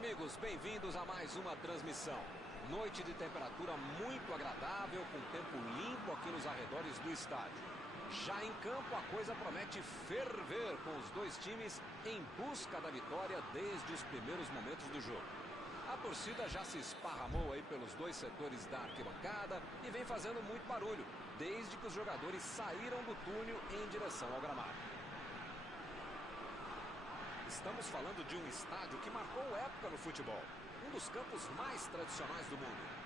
amigos, bem-vindos a mais uma transmissão. Noite de temperatura muito agradável, com tempo limpo aqui nos arredores do estádio. Já em campo a coisa promete ferver, com os dois times em busca da vitória desde os primeiros momentos do jogo. A torcida já se esparramou aí pelos dois setores da arquibancada e vem fazendo muito barulho, desde que os jogadores saíram do túnel em direção ao gramado. Estamos falando de um estádio que marcou época no futebol, um dos campos mais tradicionais do mundo.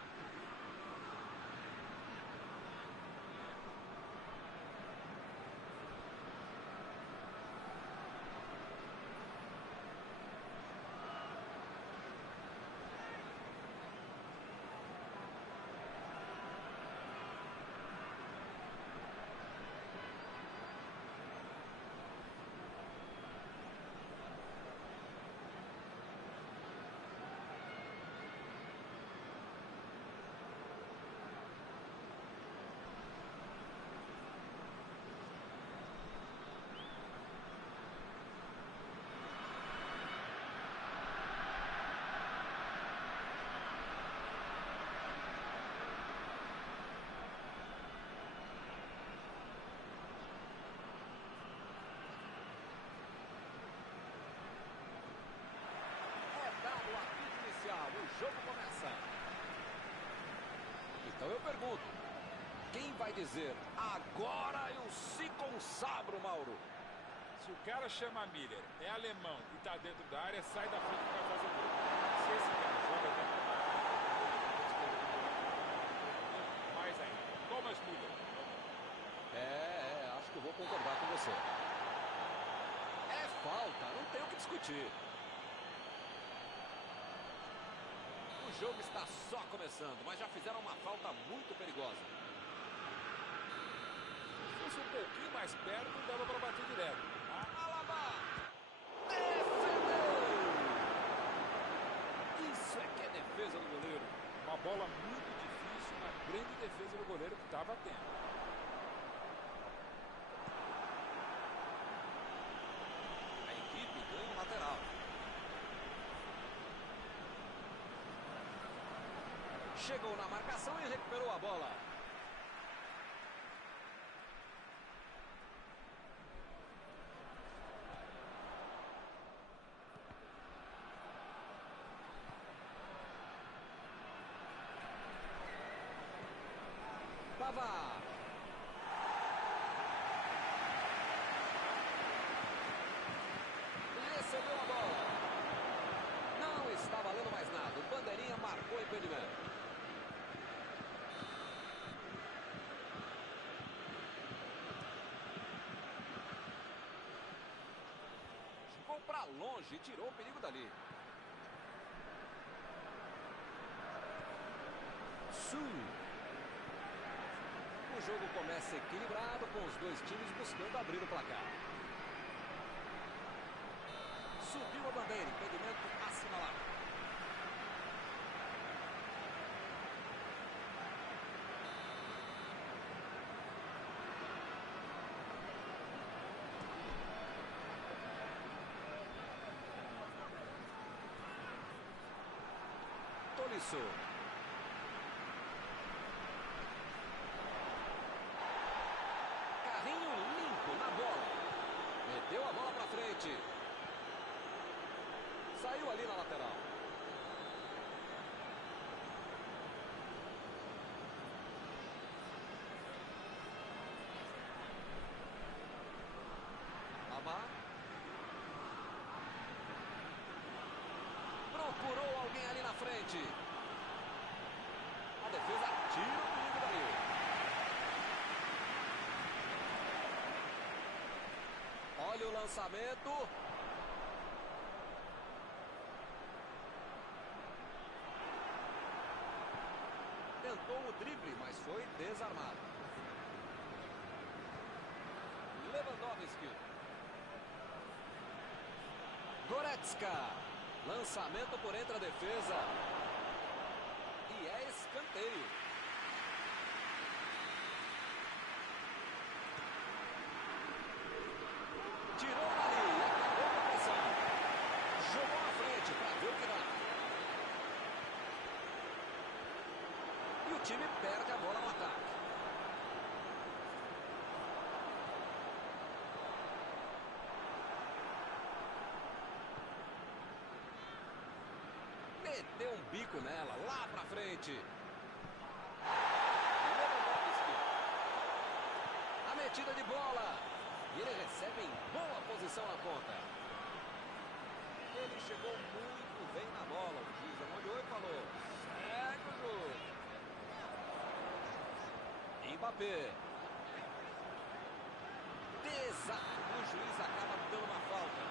O jogo começa. Então eu pergunto, quem vai dizer agora eu se consagro, Mauro? Se o cara chama Miller, é alemão e tá dentro da área, sai da frente para fazer o gol. Se esse cara joga dentro da área, mais ainda. Thomas Miller. Acho que eu vou concordar com você. É falta, não tem o que discutir. O jogo está só começando, mas já fizeram uma falta muito perigosa. Se fosse um pouquinho mais perto, dava para bater direto. Alaba! Defendeu! Isso é que é defesa do goleiro. Uma bola muito difícil, uma grande defesa do goleiro que estava atento. A equipe ganha o lateral. Chegou na marcação e recuperou a bola. Pavard. Recebeu a bola. Não está valendo mais nada. O bandeirinha marcou impedimento. Para longe, tirou o perigo dali. O jogo começa equilibrado, com os dois times buscando abrir o placar. Subiu a bandeira, impedimento assinalado. Tolisso. Carrinho limpo na bola. Meteu a bola para frente. Saiu ali na lateral. Amar. Procurou alguém ali na frente. A defesa tira o perigo dali. Olha o lançamento. Tentou o drible, mas foi desarmado. Lewandowski. Goretzka. Lançamento por entre a defesa. E é escanteio. Tirou ali. Acabou com a pressão. Jogou à frente para ver o que dá. time perde a bola no ataque. Meteu um bico nela, lá pra frente. A metida de bola. E ele recebe em boa posição na ponta. Ele chegou muito bem na bola. O juiz olhou e falou: segue o jogo. Mbappé. O juiz acaba dando uma falta.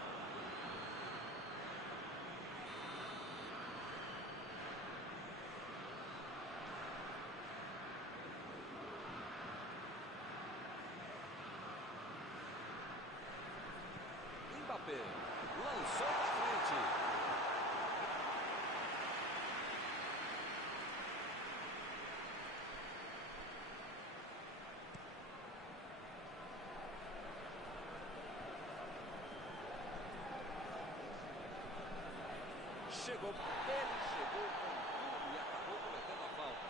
Mbappé lançou para frente. Ele chegou com tudo e acabou cometendo a falta.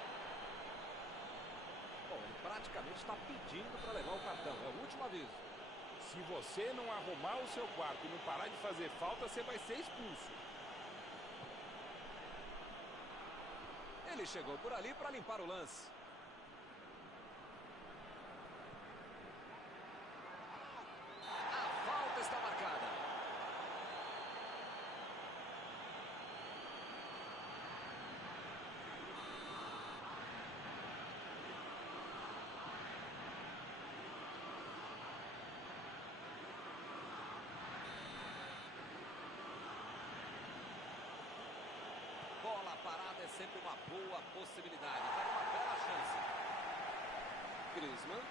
Bom, ele praticamente está pedindo para levar o cartão. É o último aviso. Se você não arrumar o seu quarto e não parar de fazer falta, você vai ser expulso. Ele chegou por ali para limpar o lance. A falta está marcada. Bola parada é sempre uma boa possibilidade. Está uma bela chance. Griezmann.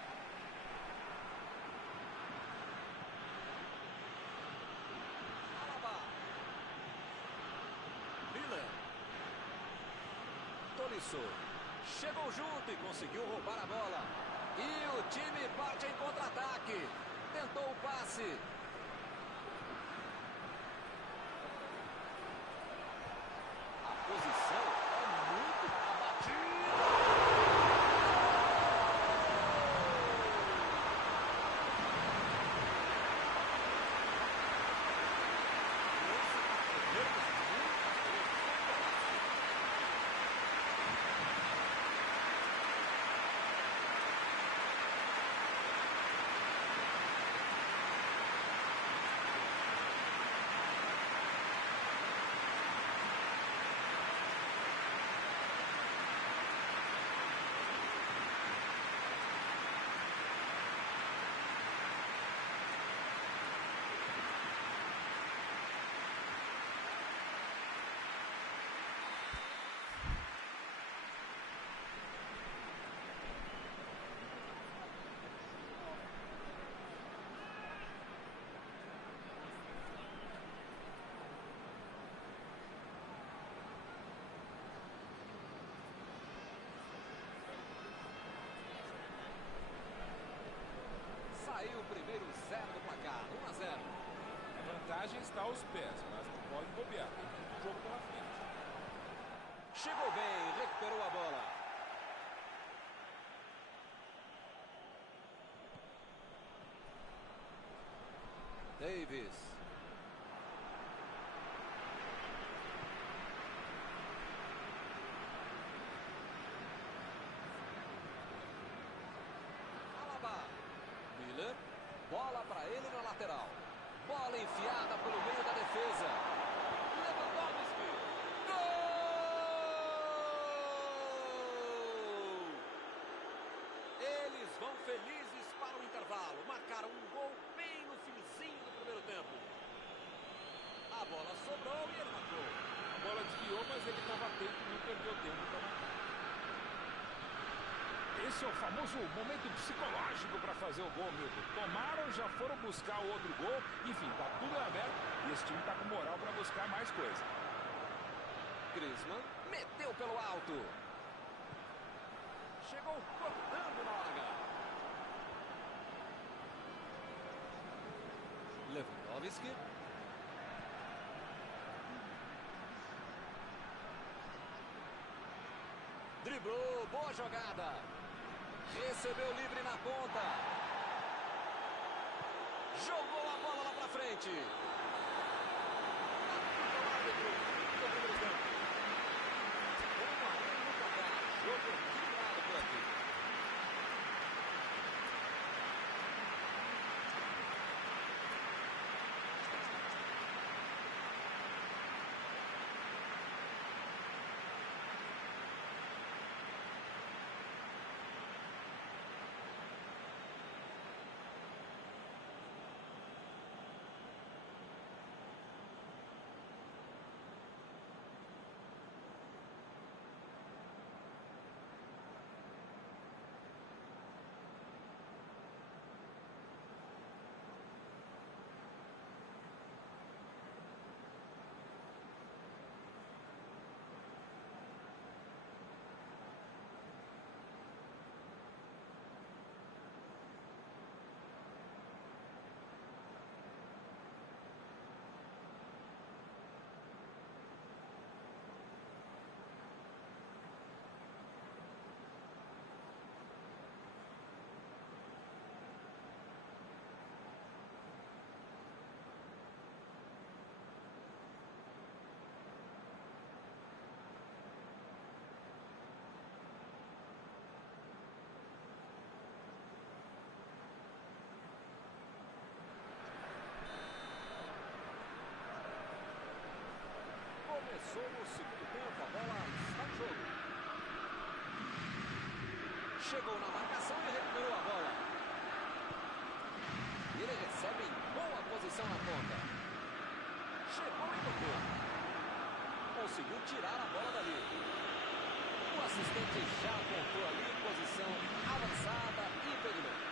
Alaba. Miller. Tolisso. Chegou junto e conseguiu roubar a bola. E o time parte em contra-ataque. Tentou o passe. Posição é muito abatida. Saiu o primeiro 0 do placar, 1-0. A vantagem está aos pés, mas não pode bobear. Tem muito jogo pela frente. Chegou bem, recuperou a bola. Davis. Miller, bola para ele na lateral. Bola enfiada pelo meio da defesa. Lewandowski. Gol! Eles vão felizes para o intervalo. Marcaram um gol bem no finzinho do primeiro tempo. A bola sobrou e ele matou. A bola desviou, mas ele estava atento e não perdeu tempo para matar. Esse é o famoso momento psicológico para fazer o gol, Milton. Tomaram, já foram buscar o outro gol. Enfim, tá tudo aberto e esse time tá com moral para buscar mais coisa. Griezmann meteu pelo alto. Chegou cortando na hora H. Lewandowski. Driblou, boa jogada. Recebeu livre na ponta. Jogou a bola lá pra frente. Apita o árbitro do primeiro tempo. 1-1 no placar. Jogo equilibrado por aqui. Começou no segundo tempo, a bola está no jogo. Chegou na marcação e recuperou a bola. E ele recebe em boa posição na ponta. Chegou e tocou. Conseguiu tirar a bola dali. O assistente já apontou ali, posição avançada, impedimento.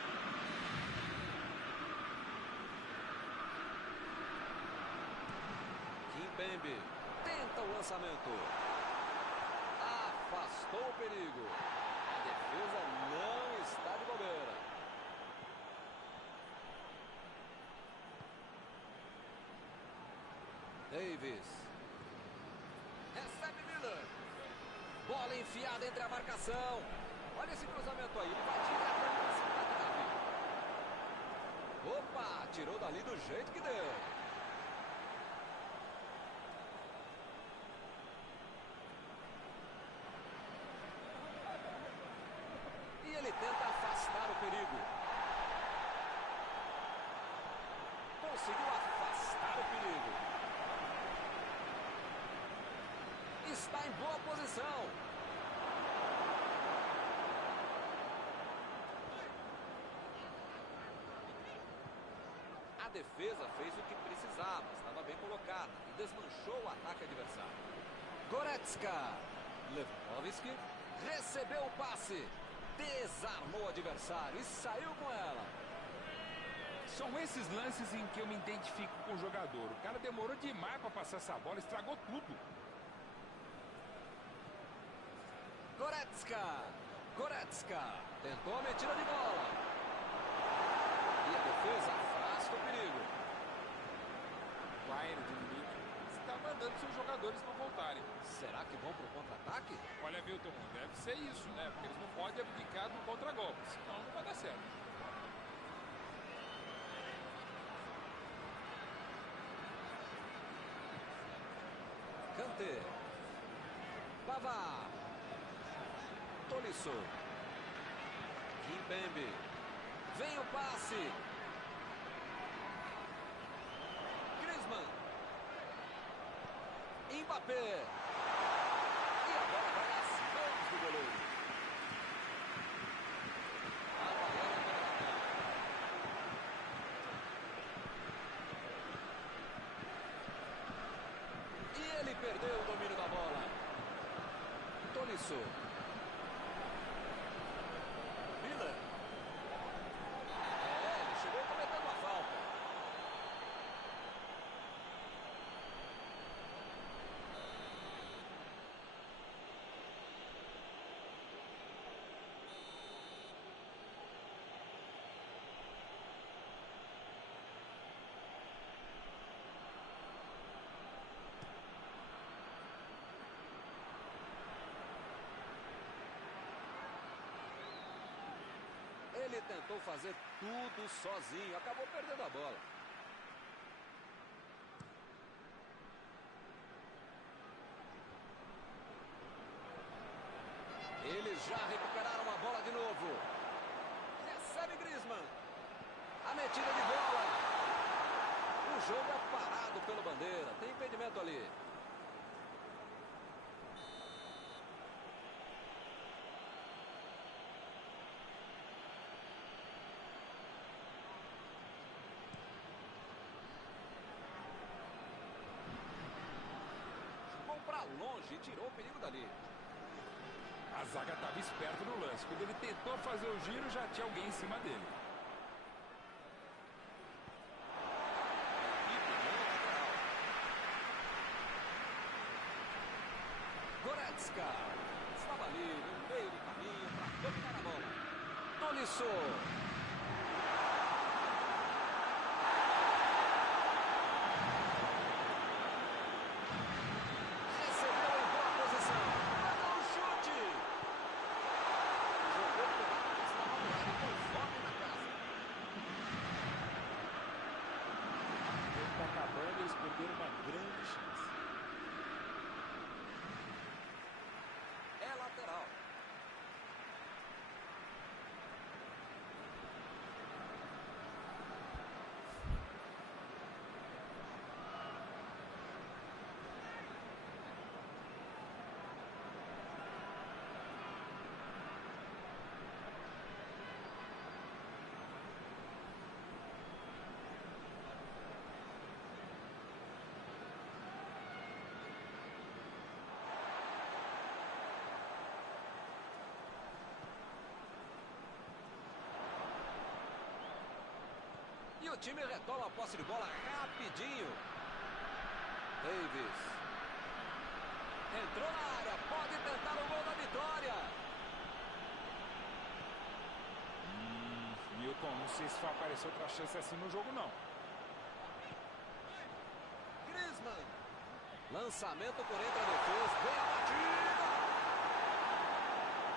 Kimpembe tenta o lançamento. Afastou o perigo. A defesa não está de bobeira. Davis. Recebe Miller. Bola enfiada entre a marcação. Olha esse cruzamento aí. Ele vai direto para cima da trave. Opa, tirou dali do jeito que deu. Ele tenta afastar o perigo. Conseguiu afastar o perigo. Está em boa posição. A defesa fez o que precisava. Estava bem colocada e desmanchou o ataque adversário. Goretzka. Lewandowski recebeu o passe. Desarmou o adversário e saiu com ela. São esses lances em que eu me identifico com o jogador. O cara demorou demais para passar essa bola, estragou tudo. Goretzka tentou a metida de bola. E a defesa afasta o perigo. Bayern de Munique está mandando seus jogadores para voltarem. Será que vão para o contra-ataque? Olha, Milton, deve ser isso, né? Porque eles não podem abdicar do contra-golpe, senão não vai dar certo. Kanté. Pavard. Tolisso. Kimpembe. Vem o passe. Griezmann. Mbappé. E a bola vai nas mãos do goleiro. A baiana vai lá. E ele perdeu o domínio da bola. Tolisso. Miller. Ele chegou cometendo a falta. Ele tentou fazer tudo sozinho, acabou perdendo a bola. Eles já recuperaram a bola de novo. Recebe Griezmann. A metida de bola. O jogo é parado pelo bandeira. Tem impedimento ali. Jogou para longe e tirou o perigo dali. A zaga estava esperta no lance. Quando ele tentou fazer o giro, já tinha alguém em cima dele. Goretzka estava ali no meio do caminho para dominar a bola. Tolisso. Eles perderam uma grande chance. É lateral. E o time retoma a posse de bola rapidinho. Davis. Entrou na área. Pode tentar o gol da vitória. Milton, não sei se vai aparecer outra chance assim no jogo, não. Griezmann. Lançamento por entre a defesa. Vem a batida.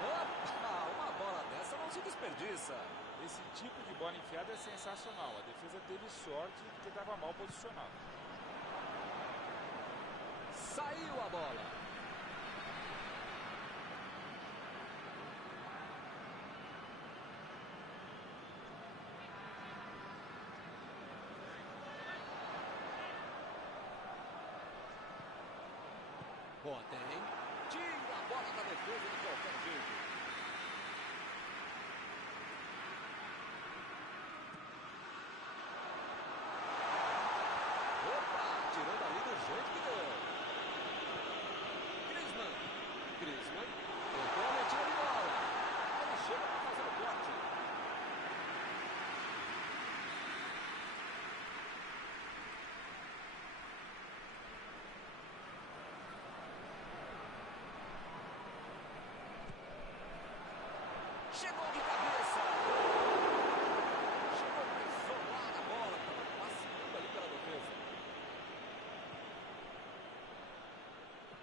Opa, uma bola dessa não se desperdiça. Esse tipo de bola enfiada é sensacional. A defesa teve sorte porque estava mal posicionado. Saiu a bola. Boateng. Tira a bola da defesa de qualquer jeito. Tirando ali do jeito que deu. Griezmann. Tentou a metida de bola. Ele chega para fazer o corte. Chegou de cabeça. Chegou para isolar a bola. Estava passeando ali pela defesa.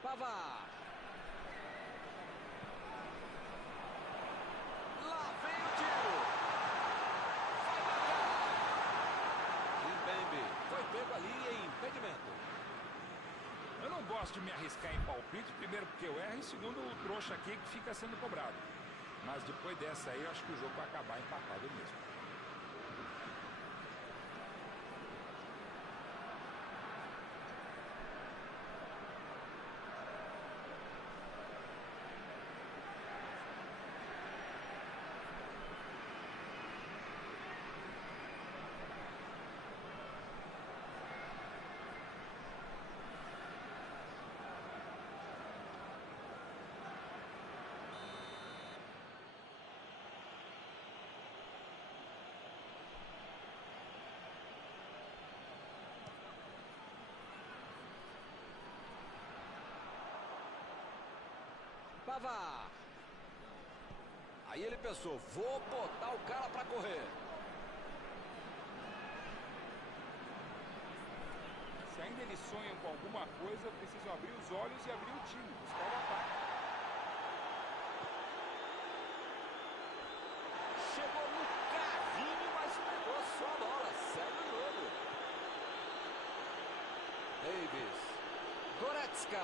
Pavard. Lá vem o tiro. Vai marcar. Kimpembe foi pego ali em impedimento. Eu não gosto de me arriscar em palpite, primeiro porque eu erro e segundo o trouxa aqui que fica sendo cobrado. Mas depois dessa aí, eu acho que o jogo vai acabar empatado mesmo. Pavard. Aí ele pensou, vou botar o cara para correr. Se ainda eles sonham com alguma coisa, precisam abrir os olhos e abrir o time, buscar o ataque. Chegou no Davis. Goretzka.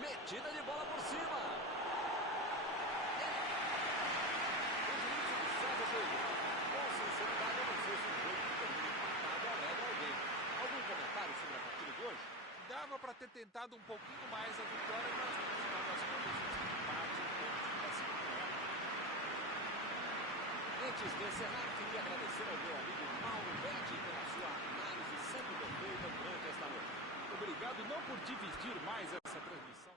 Metida de bola por cima. O juiz observa o jogo. Com sinceridade, eu não sei se o jogo que termina empatado alegra alguém. Algum comentário sobre a partida de hoje? Dava para ter tentado um pouquinho mais a vitória, mas no final das contas, o empate é sempre melhor. Antes de encerrar, queria agradecer ao meu amigo Mauro Betti pela sua análise sempre perfeita durante esta noite. Obrigado não por dividir mais essa transmissão.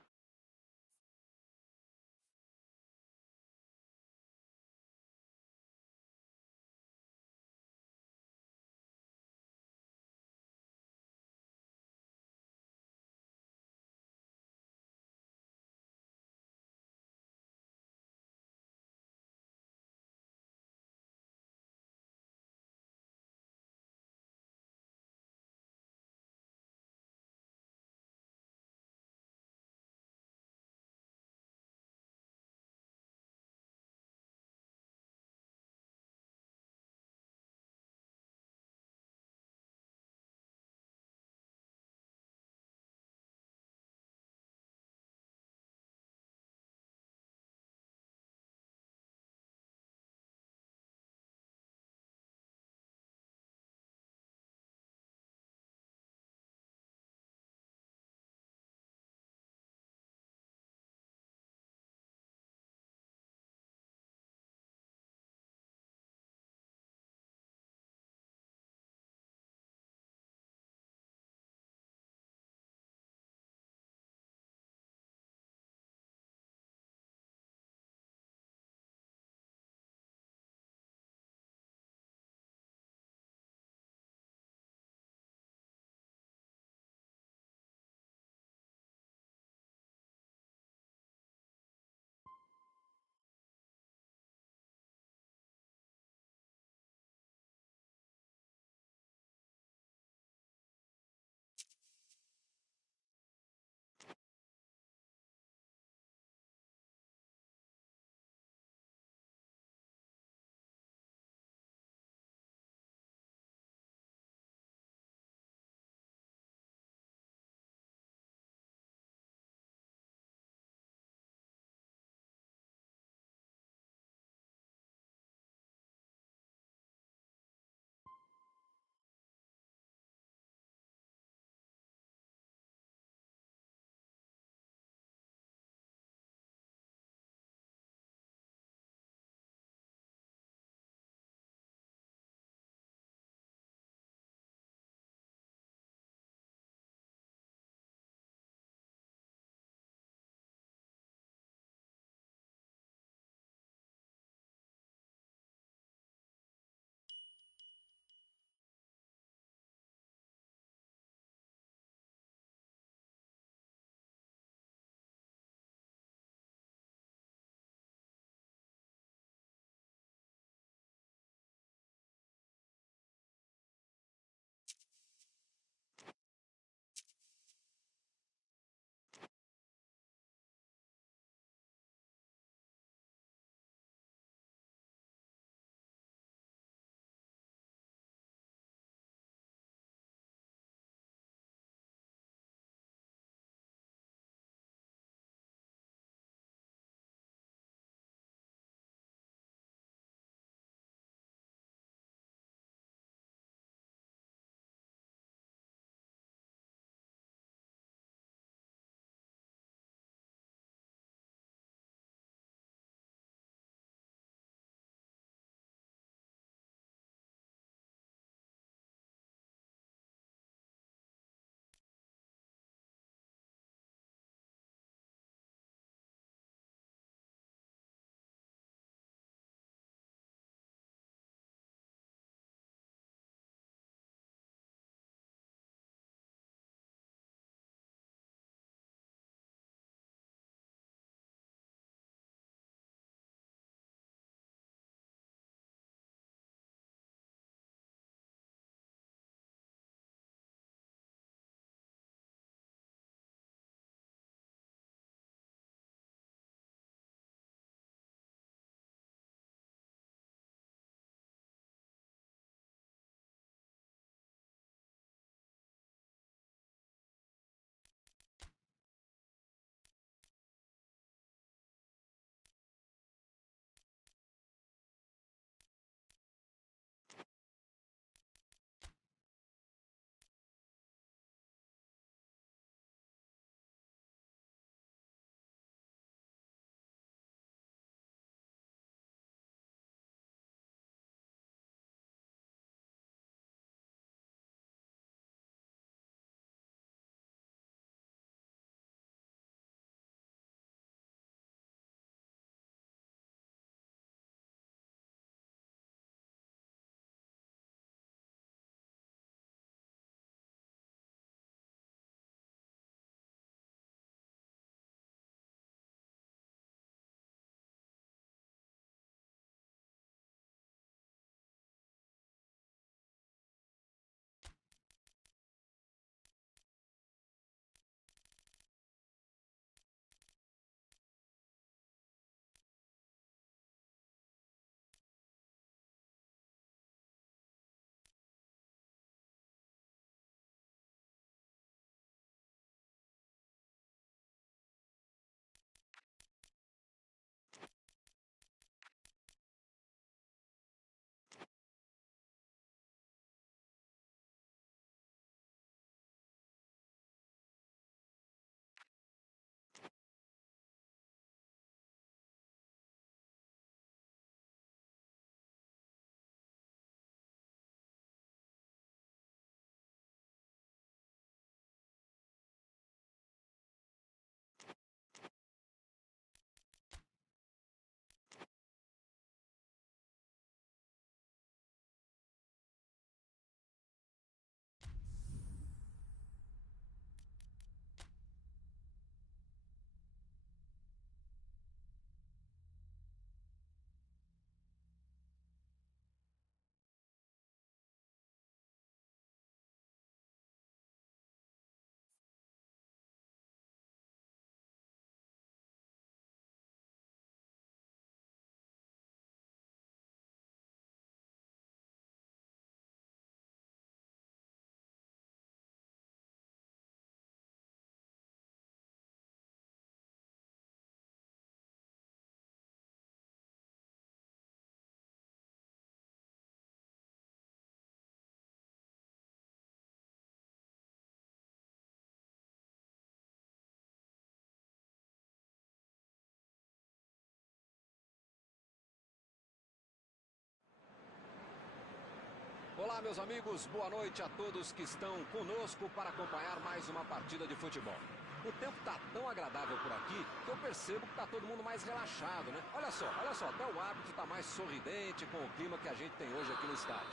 Olá, meus amigos, boa noite a todos que estão conosco para acompanhar mais uma partida de futebol. O tempo está tão agradável por aqui que eu percebo que está todo mundo mais relaxado, né? Olha só, até o árbitro está mais sorridente com o clima que a gente tem hoje aqui no estádio.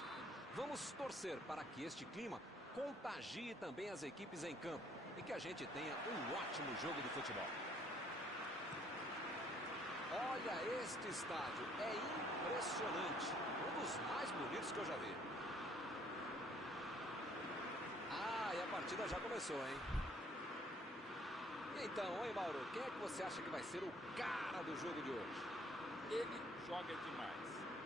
Vamos torcer para que este clima contagie também as equipes em campo e que a gente tenha um ótimo jogo de futebol. Olha este estádio, é impressionante, um dos mais bonitos que eu já vi. Ah, e a partida já começou, hein? Então, oi Mauro, quem é que você acha que vai ser o cara do jogo de hoje? Ele joga demais.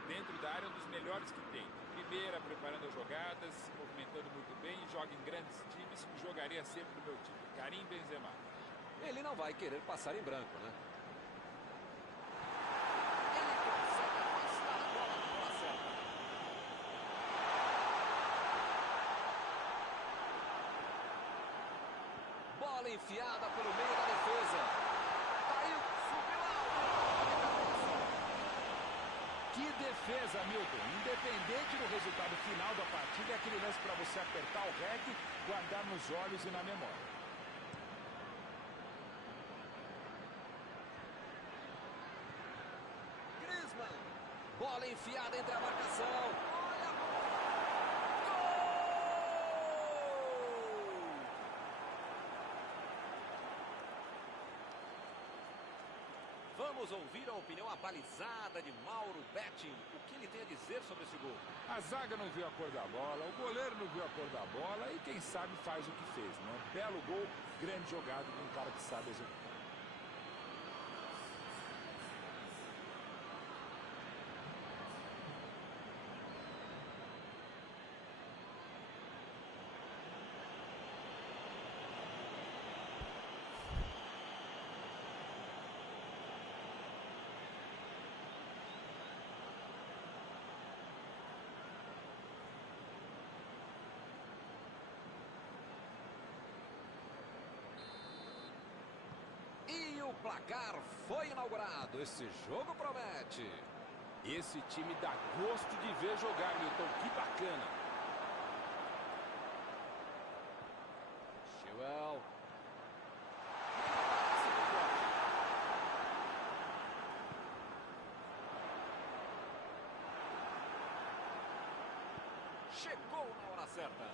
Dentro da área, é um dos melhores que tem. Primeira, preparando as jogadas, se movimentando muito bem e joga em grandes times. Jogaria sempre no meu time. Karim Benzema. Ele não vai querer passar em branco, né? Bola enfiada pelo meio da defesa. Caiu, subiu alto. Que defesa, Milton. Independente do resultado final da partida, é aquele lance para você apertar o REC, guardar nos olhos e na memória. Griezmann. Bola enfiada entre a marcação. Olha a bola. Vamos ouvir a opinião abalizada de Mauro Betting. O que ele tem a dizer sobre esse gol? A zaga não viu a cor da bola, o goleiro não viu a cor da bola e quem sabe faz o que fez, né? Belo gol, grande jogada de um cara que sabe executar. E o placar foi inaugurado. Esse jogo promete. Esse time dá gosto de ver jogar, Milton. Que bacana. Chilwell. Chegou na hora certa.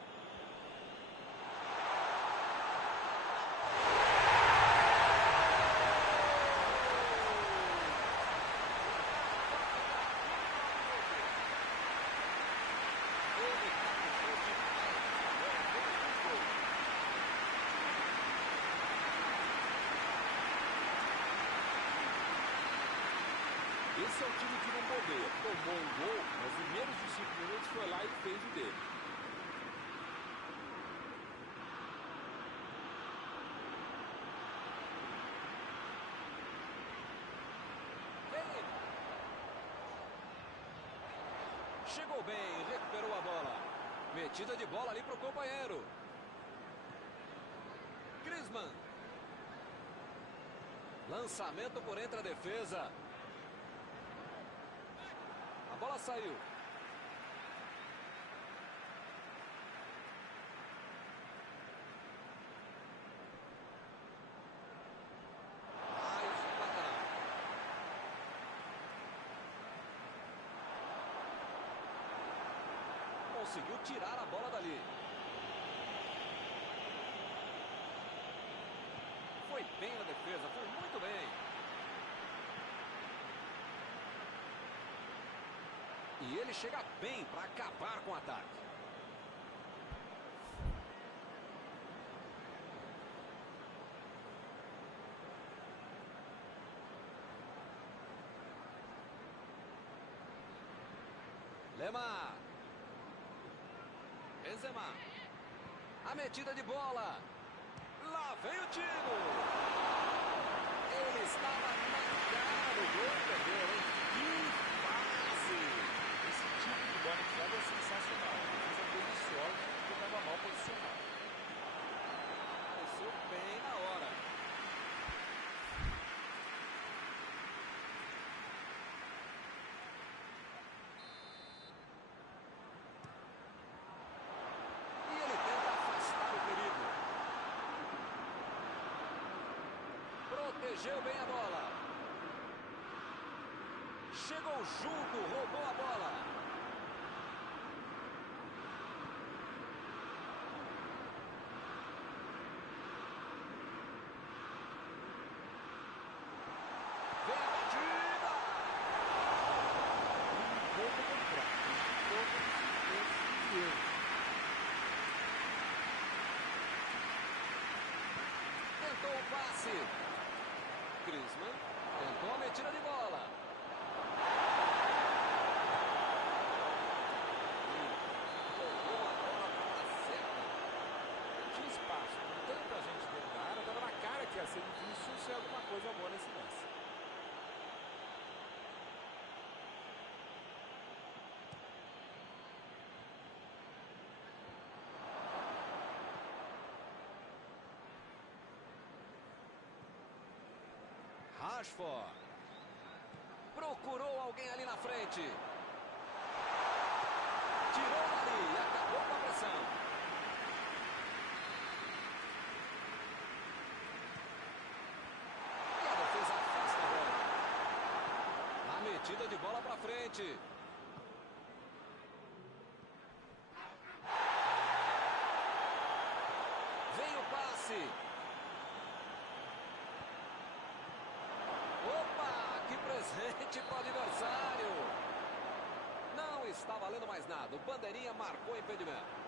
Esse é o time que não bobeia. Tomou um gol, mas em menos de 5 minutos foi lá e fez o dele. Chegou bem, recuperou a bola. Metida de bola ali para o companheiro. Griezmann. Lançamento por entre a defesa. A bola saiu. Mais um lateral. Conseguiu tirar a bola dali. Foi bem na defesa, foi muito bem. E ele chega bem para acabar com o ataque. Lemar. Benzema. A metida de bola. Lá vem o tiro. Ele estava na cara do gol e perdeu, hein? Que fase! Esse tipo de bola enfiada é sensacional. Mas a teve sorte porque estava mal posicionado. Apareceu bem na hora. protegeu bem a bola. Chegou junto, roubou a bola. Vem a batida. Tentou o passe. Griezmann tentou a metida de bola. Jogou a bola para a certa. Tinha espaço, com tanta gente dentro da área, estava na cara que ia ser difícil ser alguma coisa boa nesse lance. Rashford. Procurou alguém ali na frente. Tirou dali e acabou com a pressão. E a defesa afasta a bola. A metida de bola para frente. Vem o passe. Opa, que presente para o adversário. Não está valendo mais nada. O bandeirinha marcou impedimento.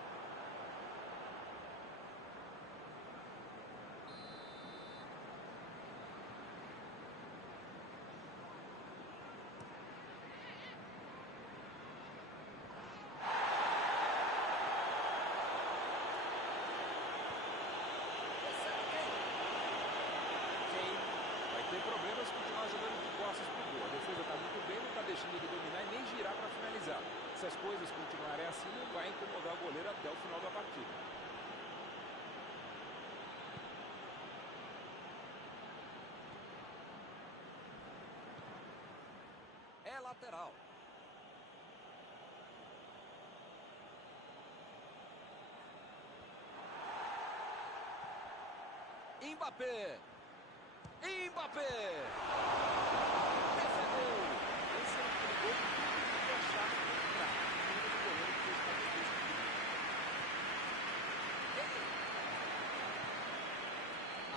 Tem problemas continuar jogando de costas pro gol. A defesa está muito bem, não está deixando ele dominar e nem girar para finalizar. Se as coisas continuarem assim, não vai incomodar o goleiro até o final da partida. É lateral. Mbappé. Mbappé. Defendeu. Esse é aquele gol que é chato de entrar. O número do goleiro que fez para defesa.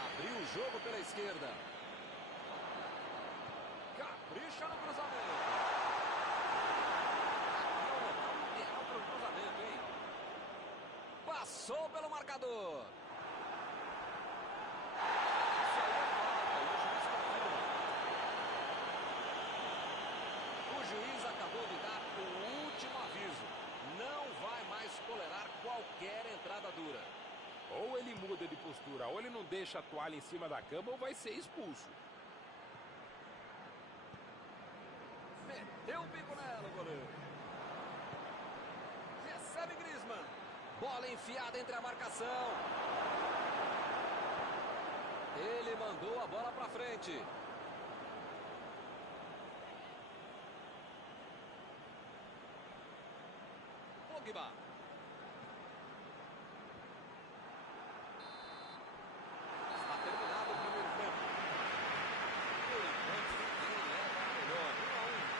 Abriu o jogo pela esquerda. Capricha no cruzamento. Aqui é o local ideal para o cruzamento, hein? Passou pelo marcador. Isso aí é falta, e o juiz confirma. O juiz acabou de dar o último aviso. Não vai mais tolerar qualquer entrada dura. Ou ele muda de postura, ou ele não deixa a toalha em cima da cama, ou vai ser expulso. Meteu o bico nela, goleiro. Recebe Griezmann. Bola enfiada entre a marcação. Ele mandou a bola pra frente. Pogba. Está terminado o primeiro tempo. Por enquanto, ninguém leva a melhor. 1-1.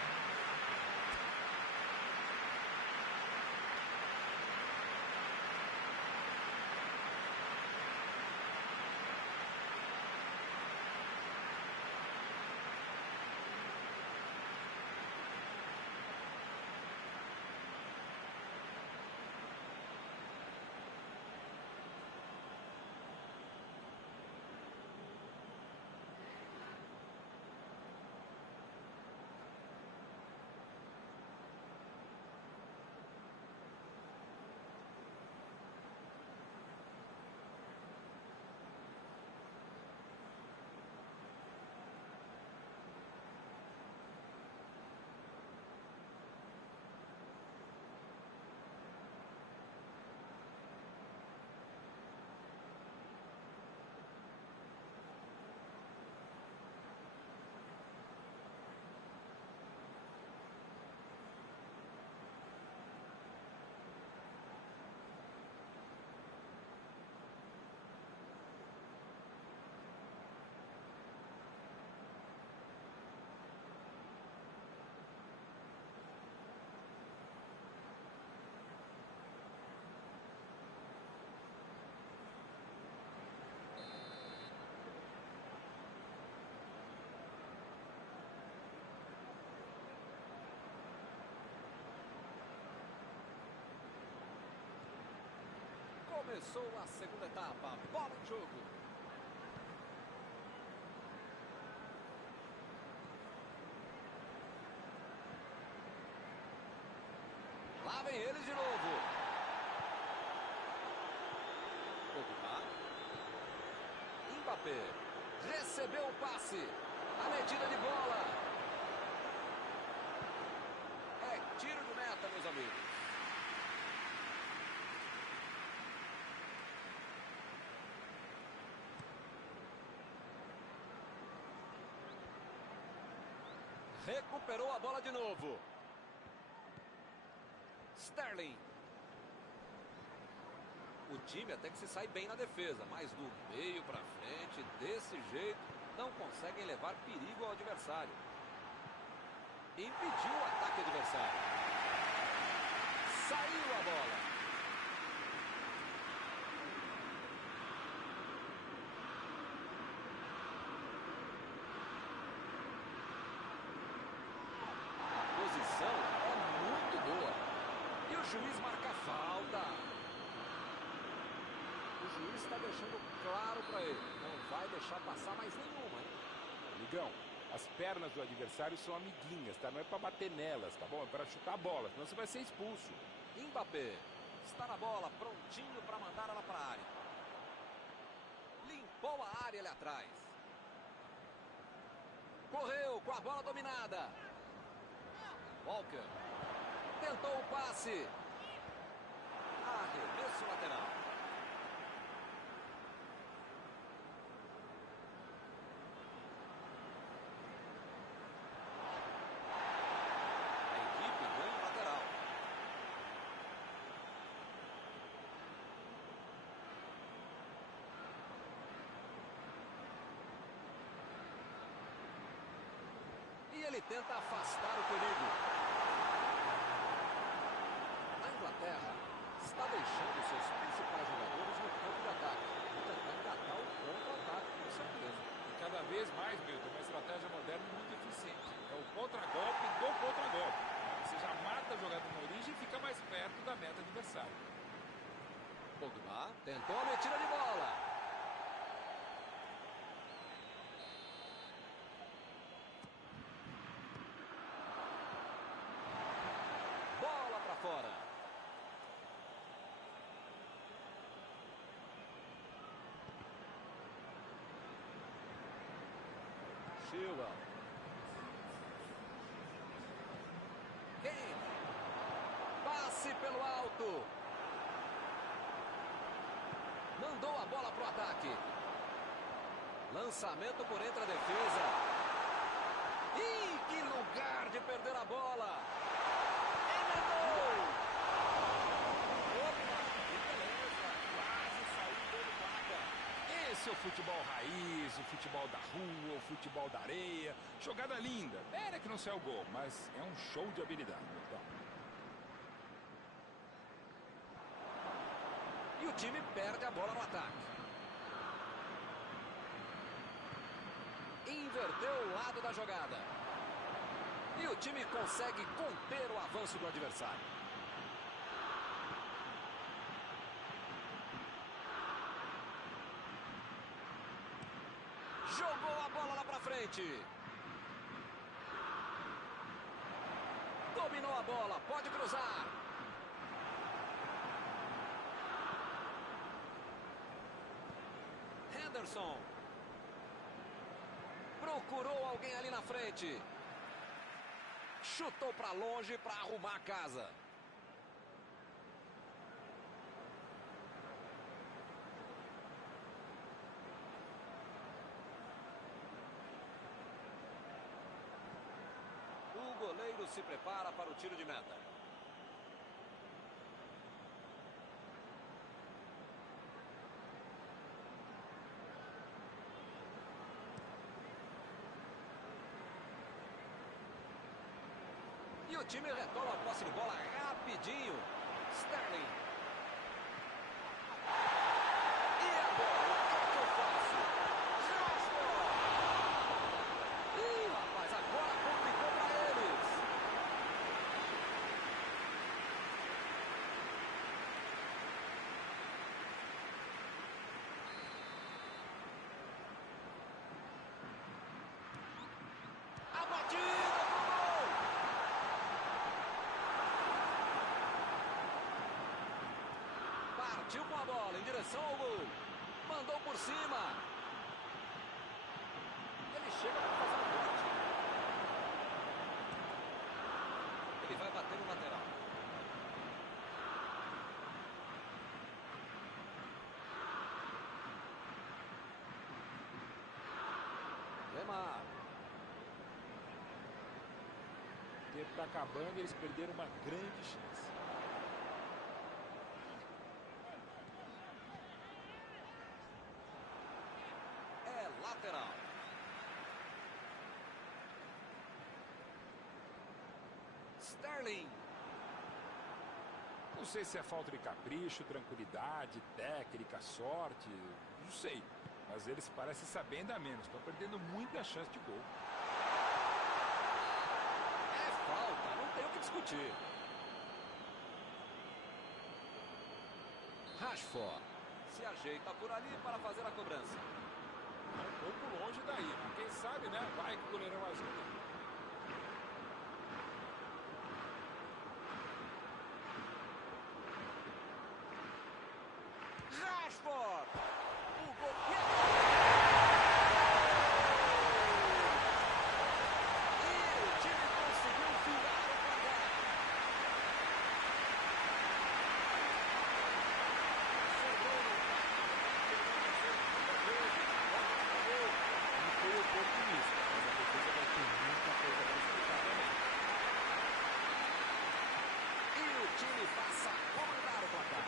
Começou a segunda etapa. Bola em jogo. Lá vem eles de novo. Pogba. Mbappé. Recebeu o passe. A medida de bola. É tiro de meta, meus amigos. Recuperou a bola de novo. Sterling. O time até que se sai bem na defesa, mas do meio para frente, desse jeito, não conseguem levar perigo ao adversário. Impediu o ataque adversário. Saiu a bola. A posição é muito boa. E o juiz marca falta. O juiz está deixando claro para ele. Não vai deixar passar mais nenhuma, hein? Ligão, as pernas do adversário são amiguinhas, tá? Não é para bater nelas, tá bom? É para chutar a bola, senão você vai ser expulso. Mbappé está na bola, prontinho para mandar ela para a área. Limpou a área ali atrás. Correu com a bola dominada. Walker. Tentou o passe. Arremesso lateral. A equipe ganha o lateral. E ele tenta afastar o perigo. Inglaterra está deixando seus principais jogadores no campo de ataque. Vou tentar engatar o contra-ataque, com certeza. E cada vez mais, Milton, uma estratégia moderna e muito eficiente. É o contra-golpe do contra-golpe. Você já mata a jogada na origem e fica mais perto da meta adversária. Pogba tentou a metida de bola. Bola para fora. Chilwell. Kane. Passe pelo alto. Mandou a bola para o ataque. Lançamento por entre a defesa. Ih, que lugar de perder a bola. Emendou. Opa, que beleza. Quase saiu dele vaga. Esse é o futebol raiz, o futebol da rua, o futebol da areia. Jogada linda. Pena que não saiu gol, mas é um show de habilidade, Milton. E o time perde a bola no ataque. Inverteu o lado da jogada. E o time consegue conter o avanço do adversário. Jogou a bola lá pra frente. Dominou a bola, pode cruzar. Henderson. Procurou alguém ali na frente. Chutou para longe para arrumar a casa. O goleiro se prepara para o tiro de meta. E o time retoma a posse de bola rapidinho. Sterling. E agora, o que eu faço? Ih, rapaz, agora complicou para eles. batida pro gol! Partiu com a bola em direção ao gol. Mandou por cima. Ele chega para fazer o corte. Ele vai bater no lateral. Lemar. O tempo está acabando e eles perderam uma grande chance. É lateral. Sterling. Não sei se é falta de capricho, tranquilidade, técnica, sorte, não sei. Mas eles parecem saber ainda menos. Estão perdendo muita chance de gol. É falta, não tem o que discutir. Rashford se ajeita por ali para fazer a cobrança. É um pouco longe daí, mas quem sabe, né? Vai que o goleirão ajuda. Rashford! O gol que é... E o time conseguiu virar o placar. Sobrou no Não foi oportunista, mas a defesa vai ter muita coisa para explicar também. E o time passa a comandar o placar.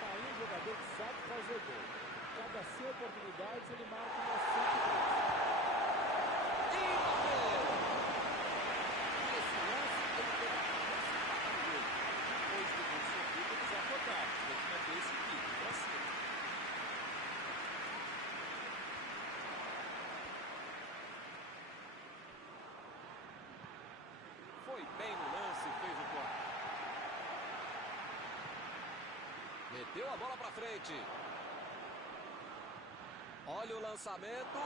Tá aí um jogador que sabe fazer gol. Cada 100 oportunidades ele marca umas 103. E bateu! Nesse lance ele teve a chance de matar o jogo. Depois do gol sofrido, eles acordaram. O time é decidido, pra cima. Foi bem no lance e fez o corte. Meteu a bola pra frente. Olha o lançamento.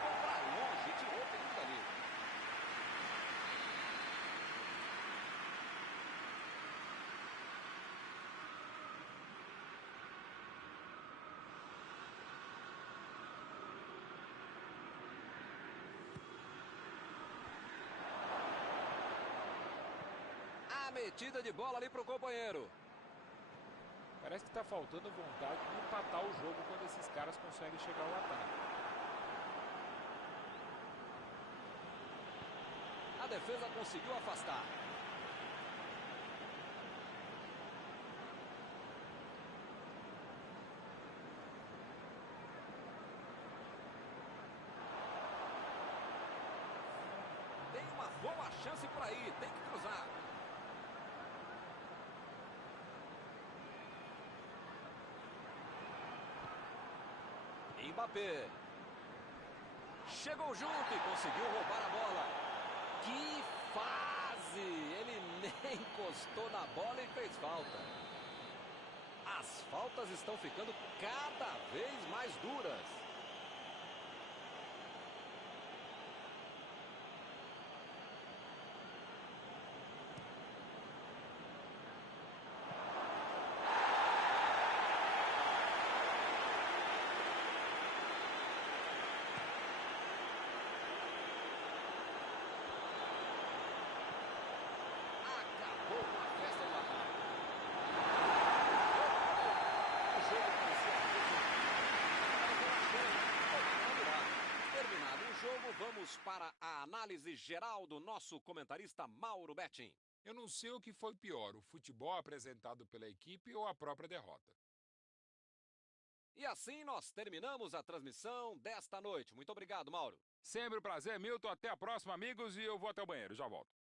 Foi pra longe, tirou o perigo dali. A metida de bola ali pro companheiro. Parece que está faltando vontade de empatar o jogo quando esses caras conseguem chegar ao ataque. A defesa conseguiu afastar. Tem uma boa chance por aí, tem que cruzar. Mbappé. Chegou junto e conseguiu roubar a bola. Que fase! Ele nem encostou na bola e fez falta. As faltas estão ficando cada vez mais duras. Acabou com a festa do ataque. O jogo parecia relaxando. Terminado o jogo, vamos para a análise geral do nosso comentarista Mauro Betting. Eu não sei o que foi pior, o futebol apresentado pela equipe ou a própria derrota. E assim nós terminamos a transmissão desta noite. Muito obrigado, Mauro. Sempre um prazer, Milton. Até a próxima, amigos, e eu vou até o banheiro. Já volto.